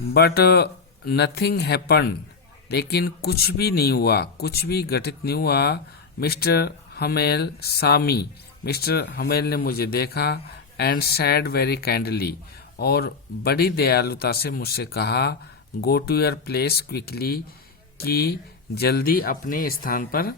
But nothing happen, लेकिन कुछ भी नहीं हुआ, कुछ भी घटित नहीं हुआ। मिस्टर हमेल सामी, मिस्टर हमेल ने मुझे देखा, एंड सैड वेरी काइंडली, और बड़ी दयालुता से मुझसे कहा, go to your place quickly, कि जल्दी अपने स्थान पर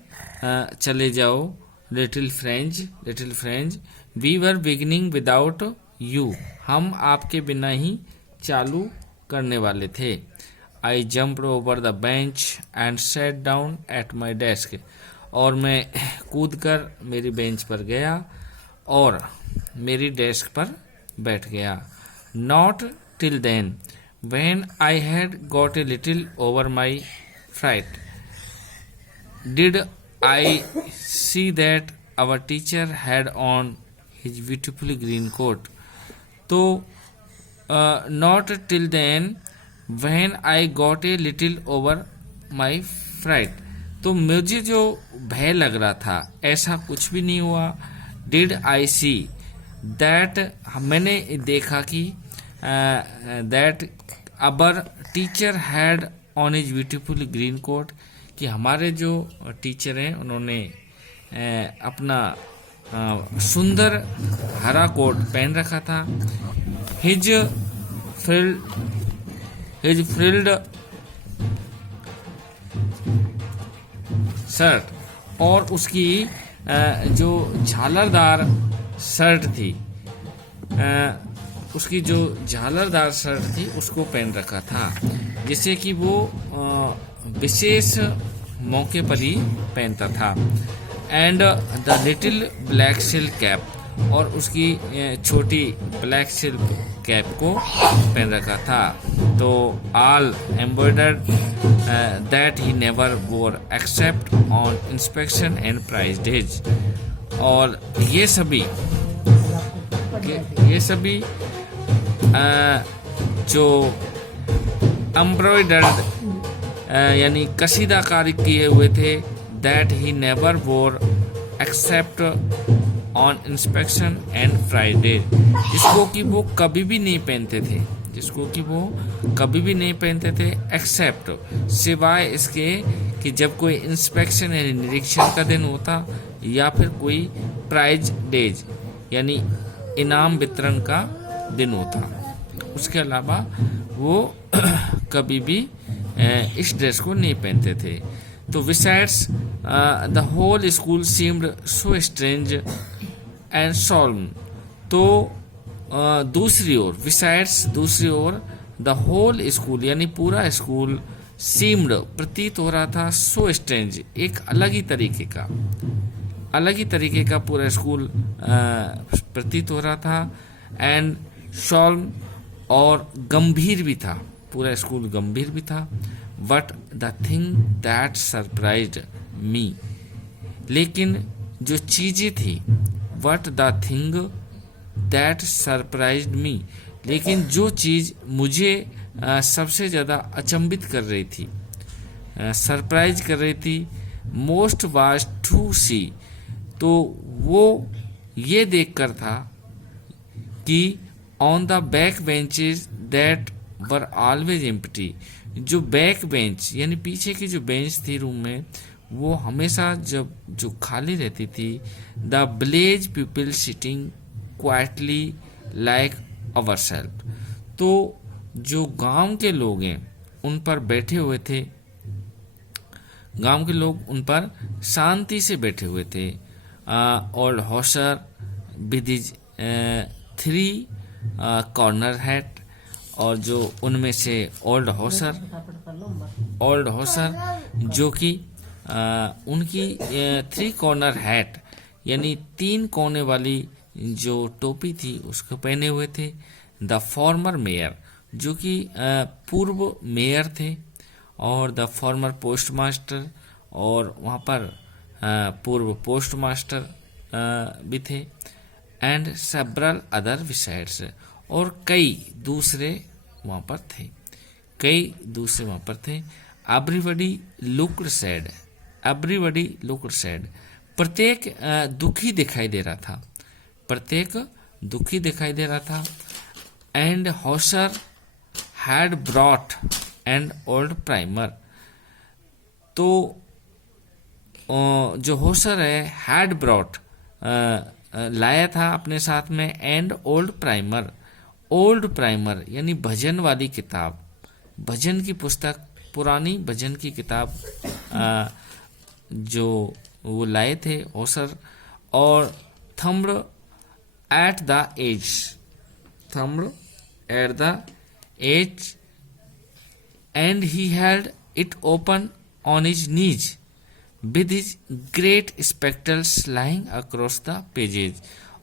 चले जाओ। Little French, we were beginning without you, हम आपके बिना ही चालू करने वाले थे। I jumped over the bench and sat down at my desk, और मैं कूदकर मेरी बेंच पर गया और मेरी डेस्क पर बैठ गया। Not till then, when I had got a little over my fright, did I see that our teacher had on his beautiful green coat. तो not till then when I got a little over my fright, तो मुझे जो भय लग रहा था ऐसा कुछ भी नहीं हुआ। डिड आई सी दैट, मैंने देखा कि that our teacher had on his beautiful green coat, कि हमारे जो टीचर हैं उन्होंने अपना सुंदर हरा कोट पहन रखा था। हिज फ्रिल्ड शर्ट, और उसकी जो झालरदार शर्ट थी, उसकी जो झालरदार शर्ट थी उसको पहन रखा था, जिसे कि वो विशेष मौके पर ही पहनता था। And the little black silk cap, और उसकी छोटी ब्लैक सिल्क कैप को पहन रखा था। तो all embroidered that he never wore except on inspection and prize days, और ये सभी जो एम्ब्रॉयडर्ड यानी कसीदाकारी किए हुए थे, that he never wore except on inspection and Friday, जिसको कि वो कभी भी नहीं पहनते थे, एक्सेप्ट सिवाय इसके कि जब कोई इंस्पेक्शन यानी निरीक्षण का दिन होता, या फिर कोई प्राइज डेज यानी इनाम वितरण का दिन होता। उसके अलावा वो कभी भी इस ड्रेस को नहीं पहनते थे। तो besides the whole school seemed so strange and solemn, तो दूसरी ओर द होल स्कूल यानी पूरा स्कूल, सीम्ड प्रतीत हो रहा था, सो स्ट्रेंज एक अलग ही तरीके का पूरा स्कूल प्रतीत हो रहा था, एंड सॉल्म और गंभीर भी था, पूरा स्कूल गंभीर भी था। But the thing that surprised me, लेकिन जो चीजें थी, what the thing that surprised me, लेकिन जो चीज मुझे सबसे ज्यादा अचंभित कर रही थी, सरप्राइज कर रही थी, मोस्ट वाज टू सी, तो वो ये देखकर था कि on the back benches that were always empty, जो बैक बेंच यानी पीछे की जो बेंच थी रूम में, वो हमेशा जो खाली रहती थी। The village people sitting quietly like ourself, तो जो गांव के लोग हैं उन पर बैठे हुए थे, गांव के लोग उन पर शांति से बैठे हुए थे। Old Hauser with his 3 corner hat, और जो उनमें से ओल्ड हॉसर जो कि उनकी 3 कॉर्नर हैट यानी 3 कोने वाली जो टोपी थी उसको पहने हुए थे। द फॉर्मर मेयर, जो कि पूर्व मेयर थे, और द फॉर्मर पोस्टमास्टर, और वहाँ पर पूर्व पोस्टमास्टर भी थे, एंड सेवरल अदर विसाइड्स, और कई दूसरे वहाँ पर थे। एवरीबडी लुक्ड सैड, प्रत्येक दुखी दिखाई दे रहा था, and Hauser had brought and old primer. तो जो होसर है हैड ब्रॉट लाया था अपने साथ में and old primer. Old primer यानी भजन वाली किताब, भजन की पुस्तक, पुरानी भजन की किताब जो वो लाए थे होसर। और thumbed at the edge, thumbed at the edge and he had it open on his knees with his great spectacles lying across the pages।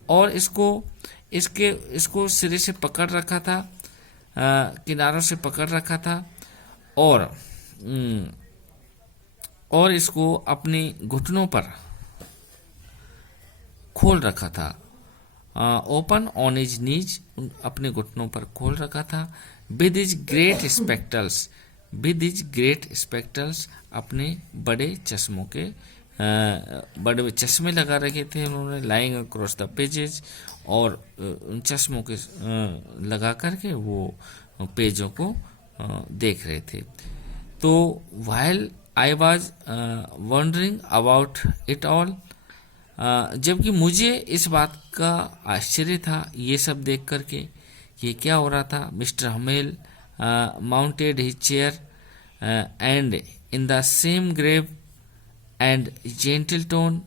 और इसको सिरे से पकड़ रखा था, किनारों से पकड़ रखा था, और इसको अपने घुटनों पर खोल रखा था। ओपन ऑन हिज नीज, अपने घुटनों पर खोल रखा था। With his great spectacles, with his great spectacles, अपने बड़े चश्मों के बड़े चश्मे लगा रखे थे उन्होंने। लाइंग अक्रॉस द पेजेस, और उन चश्मों के लगा करके वो पेजों को देख रहे थे। तो while I was wondering about it all, जबकि मुझे इस बात का आश्चर्य था ये सब देख करके, ये क्या हो रहा था। Mister humble mounted his chair and in the same grave and gentle tone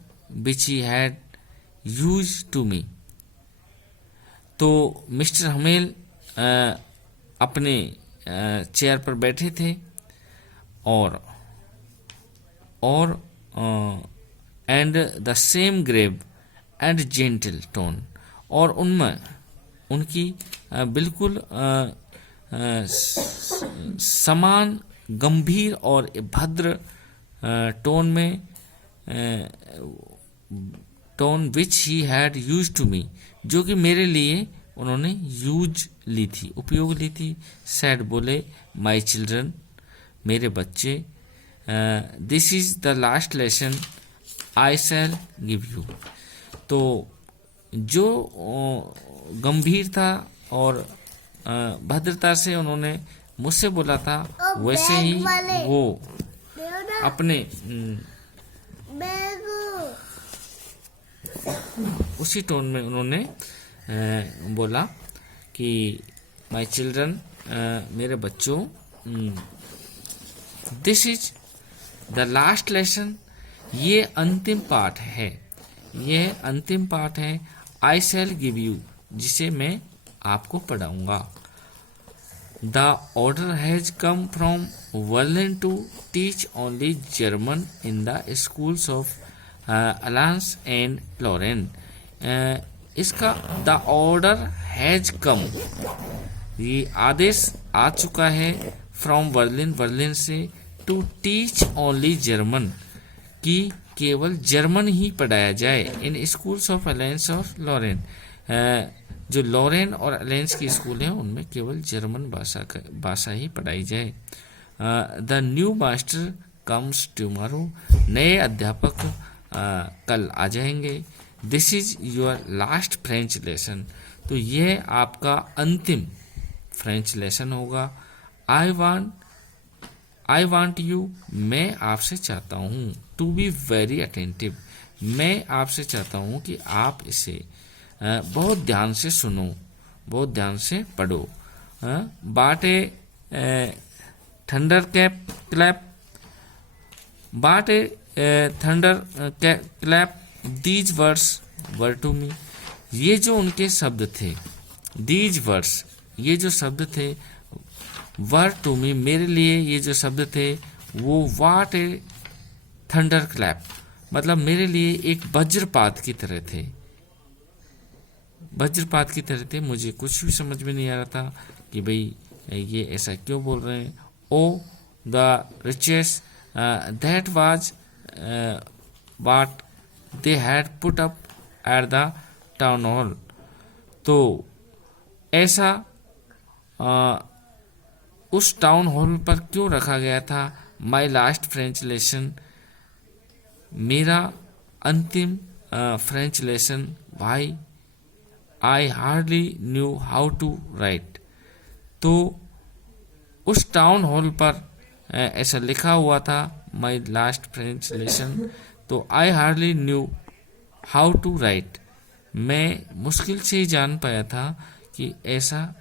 which he had used to me। तो मिस्टर हमेल अपने चेयर पर बैठे थे और and the same grave and gentle tone, और उनमें उनकी बिल्कुल समान गंभीर और भद्र टोन में, tone which he had used to me, जो कि मेरे लिए उन्होंने यूज ली थी, उपयोग ली थी। सैड बोले, माई चिल्ड्रन, मेरे बच्चे, this is the last lesson I shell give you. तो जो गंभीर था और भद्रता से उन्होंने मुझसे बोला था, वैसे ही वो अपने उसी टोन में उन्होंने बोला कि माय चिल्ड्रन, मेरे बच्चों, this is the last lesson, ये अंतिम पाठ है, ये अंतिम पाठ है। आई शैल गिव यू, जिसे मैं आपको पढ़ाऊंगा। The order has come from Berlin to teach only German in the schools of Alsace and Lorraine. इसका द ऑर्डर हैज कम, ये आदेश आ चुका है, फ्रॉम वर्लिन, वर्लिन से, टू टीच ओनली जर्मन, कि केवल जर्मन ही पढ़ाया जाए, in schools of Alsace of Lorraine, जो लॉरेन और अलायंस की स्कूल हैं उनमें केवल जर्मन भाषा ही पढ़ाई जाए। The new master comes tomorrow, नए अध्यापक कल आ जाएंगे। This is your last French lesson, तो यह आपका अंतिम फ्रेंच लेसन होगा। आई वांट यू, मैं आपसे चाहता हूँ, टू बी वेरी अटेंटिव, मैं आपसे चाहता हूँ कि आप इसे बहुत ध्यान से सुनो, बहुत ध्यान से पढ़ो। बाट a thunder clap, but a thunder clap, these words were to me, ये जो उनके शब्द थे, दीज वर्ड्स, ये जो शब्द थे, वर टू मी, मेरे लिए ये जो शब्द थे, वो वाट ए थंडर क्लैप, मतलब मेरे लिए एक वज्रपात की तरह थे, वज्रपात की तरह थे। मुझे कुछ भी समझ में नहीं आ रहा था कि भाई ये ऐसा क्यों बोल रहे हैं। Oh the riches that was what they had put up at the town hall, तो ऐसा उस टाउन हॉल पर क्यों रखा गया था। माई लास्ट फ्रेंच लेसन, मेरा अंतिम फ्रेंच लेसन। भाई I hardly knew how to write, तो उस टाउन हॉल पर ऐसा लिखा हुआ था, माई लास्ट फ्रेंच लेसन। तो I hardly knew how to write, मैं मुश्किल से ही जान पाया था कि ऐसा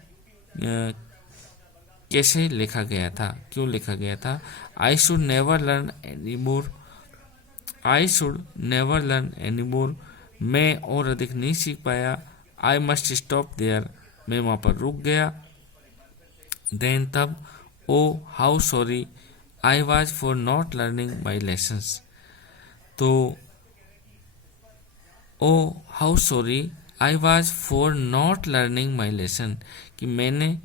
कैसे लिखा गया था, क्यों लिखा गया था। I should never learn any more, I should never learn any more, मैं और अधिक नहीं सीख पाया। आई मस्ट स्टॉप देयर, मैं वहाँ पर रुक गया। देन तब, oh how sorry I was for not learning my lessons. तो oh how sorry I was for not learning my lesson, कि मैंने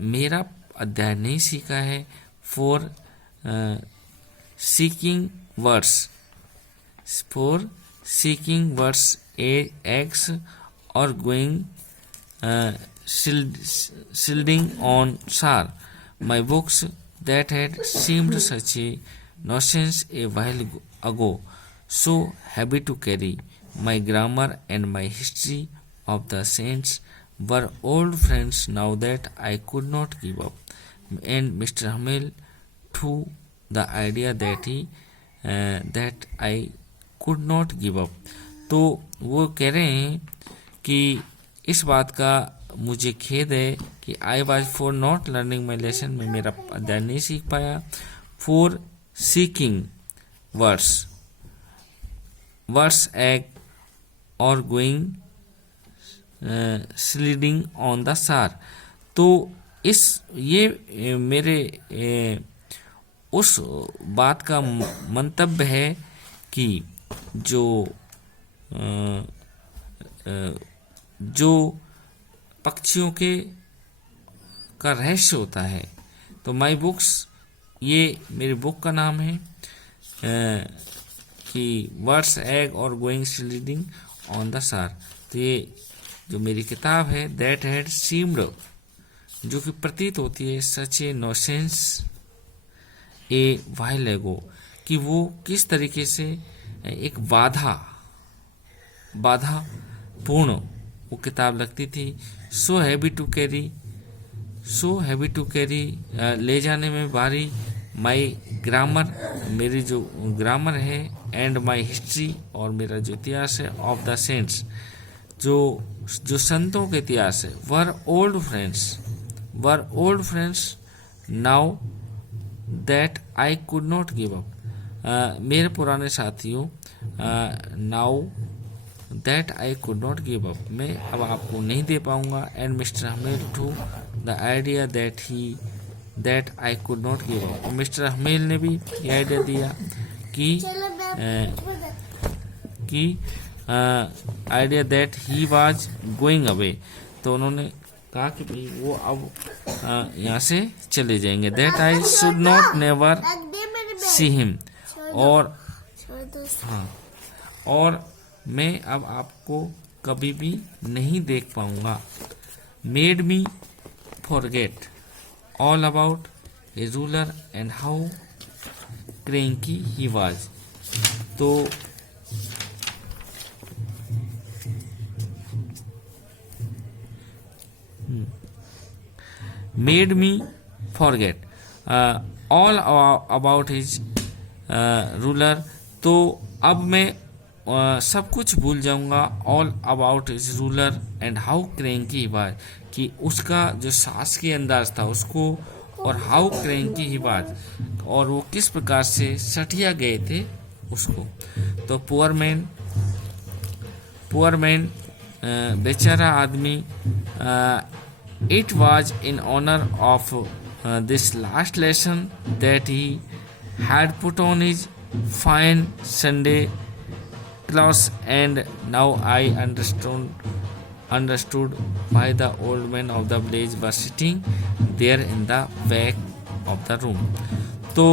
मेरा अध्याय नहीं सीखा है। For seeking words, for seeking words eggs और going shielding on Sar, my books that had seemed such a nonsense a while ago, so heavy to carry. My grammar and my history of the saints were old friends now that I could not give up. And Mr. Hamel, to the idea that I could not give up. तो वो कह रहे हैं कि इस बात का मुझे खेद है कि आई was for not learning my lesson, में मेरा अध्याय नहीं सीख पाया। फॉर सीकिंग वर्ड्स एग और गोइंग स्लीडिंग ऑन द सार। तो ये मेरे उस बात का मंतव्य है कि जो पक्षियों का रहस्य होता है। तो माई बुक्स, ये मेरी बुक का नाम है, कि वर्ड्स एग और गोइंग स्लीडिंग ऑन द सार। तो ये जो मेरी किताब है, दैट हैड सीम्ड, जो कि प्रतीत होती है सच ए नॉसेंस ए व्हाइल एगो, कि वो किस तरीके से एक बाधा पूर्ण वो किताब लगती थी। सो हैवी टू कैरी, ले जाने में भारी। माई ग्रामर, मेरी जो ग्रामर है, एंड माई हिस्ट्री, और मेरा जो इतिहास है, ऑफ द सेंट्स, जो संतों के इतिहास है, our old friends now that I could not give up, मेरे पुराने साथियों, now that I could not give up, मैं अब आपको नहीं दे पाऊंगा। And mister Hamel, to the idea that I could not give up, mister Hamel ने भी ये आइडिया दिया कि idea that he was going away, तो उन्होंने कहा कि भाई वो अब यहाँ से चले जाएंगे। That I should not never see him, और मैं अब आपको कभी भी नहीं देख पाऊंगा। Made me forget all about a ruler and how cranky he was. तो made me forget all about his ruler, तो अब मैं सब कुछ भूल जाऊंगा। All about his ruler and how cranky was, कि उसका जो शासकीय अंदाज था उसको, और हाउ क्रैंकी ही वाज, और वो किस प्रकार से सठिया गए थे उसको। तो पुअर मैन, बेचारा आदमी, it was in honour of this last lesson that he had put on his fine Sunday clothes, and now I understood why the old men of the village were sitting there in the back of the room. तो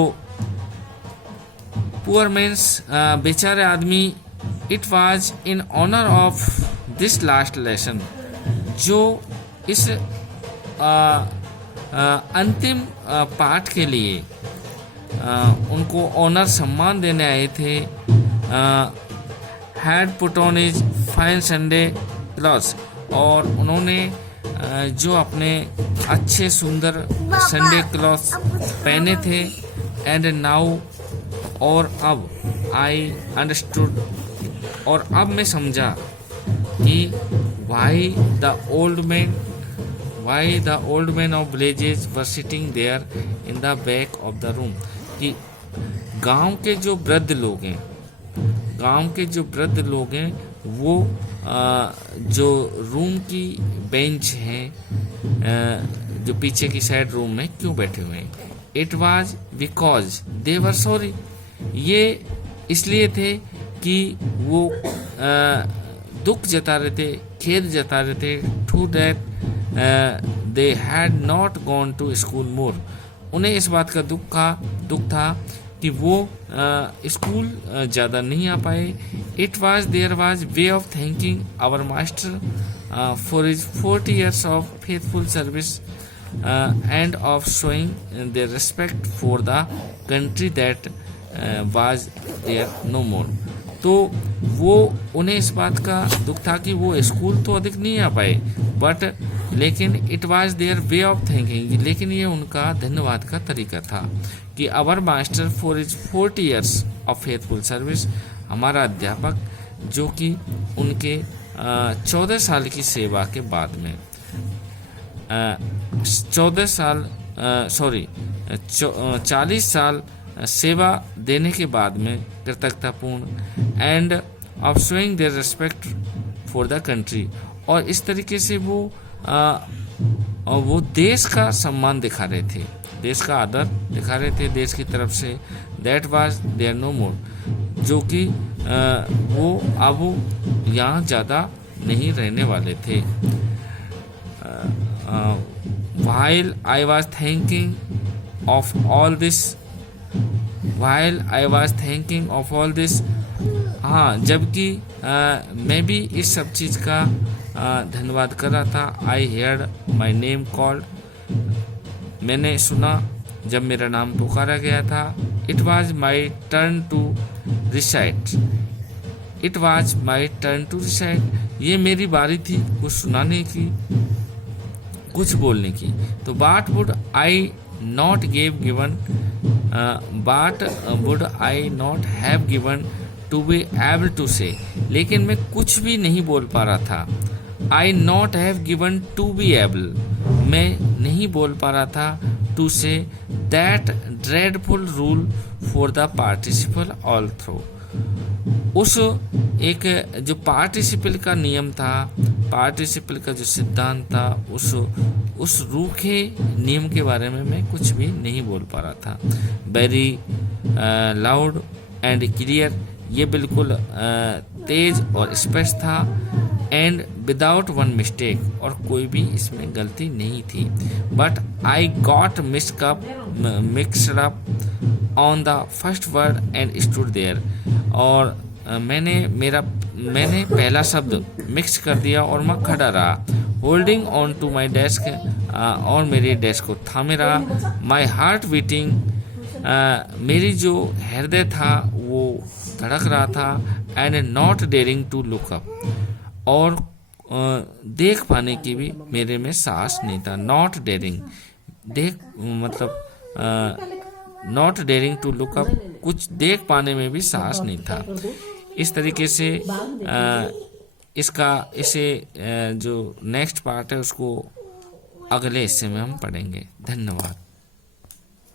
poor man's, बेचारे आदमी, it was in honor of this last lesson, जो इस अंतिम पाठ के लिए उनको ऑनर, सम्मान देने आए थे। had put on his fine Sunday clothes, और उन्होंने जो अपने अच्छे सुंदर संडे क्लॉथ पहने थे। एंड नाउ, और अब आई अंडरस्टूड, और अब मैं समझा कि why the old man of villages were sitting there in the back of the room, कि गांव के जो वृद्ध लोग हैं वो जो रूम की बेंच है, जो पीछे की साइड रूम में क्यों बैठे हुए हैं। It was because they were sorry, ये इसलिए थे कि वो दुख जता रहे थे, खेद जता रहे थे, too that they had not gone to school more, उन्हें इस बात का दुख था कि वो स्कूल ज़्यादा नहीं आ पाए। There was way of thanking our master for his 40 years of faithful service and of showing their respect for the country that was their no more. तो वो उन्हें इस बात का दुख था कि वो स्कूल तो अधिक नहीं आ पाए, बट लेकिन it was their way of thinking, लेकिन ये उनका धन्यवाद का तरीका था कि our master for his 40 years of faithful service, हमारा अध्यापक जो कि उनके 14 साल की सेवा के बाद में 40 साल सेवा देने के बाद में कृतज्ञतापूर्ण and of showing their respect for the country, और इस तरीके से वो देश का सम्मान दिखा रहे थे, देश का आदर दिखा रहे थे देश की तरफ से। दैट वाज देयर नो मोर, जो कि वो अब यहाँ ज़्यादा नहीं रहने वाले थे। while I was thinking of all this, हाँ, जबकि मैं भी इस सब चीज़ का धन्यवाद कर रहा था। I heard my name called, मैंने सुना जब मेरा नाम पुकारा गया था। It was my turn to recite, ये मेरी बारी थी कुछ सुनाने की, कुछ बोलने की। तो what would I not have given to be able to say, लेकिन मैं कुछ भी नहीं बोल पा रहा था। I not have given to be able, मैं नहीं बोल पा रहा था to say that dreadful rule for the participle all through, उस एक जो पार्टिसिपल का नियम था, पार्टिसिपल का जो सिद्धांत था, उस रूखे नियम के बारे में मैं कुछ भी नहीं बोल पा रहा था। वेरी लाउड एंड क्लियर, ये बिल्कुल तेज और स्पष्ट था। एंड विदाउट वन मिस्टेक, और कोई भी इसमें गलती नहीं थी। But I got mixed up on the first word and stood there, और मैंने पहला शब्द मिक्स कर दिया और मैं खड़ा रहा। Holding on to my desk, और मेरे डेस्क को थामे रहा। माई हार्ट बीटिंग, मेरी जो हृदय था वो धड़क रहा था। And not daring to look up, और देख पाने की भी मेरे में साहस नहीं था। Not daring, not daring to look up, कुछ देख पाने में भी साहस नहीं था। इस तरीके से इसे जो नेक्स्ट पार्ट है उसको अगले हिस्से में हम पढ़ेंगे। धन्यवाद।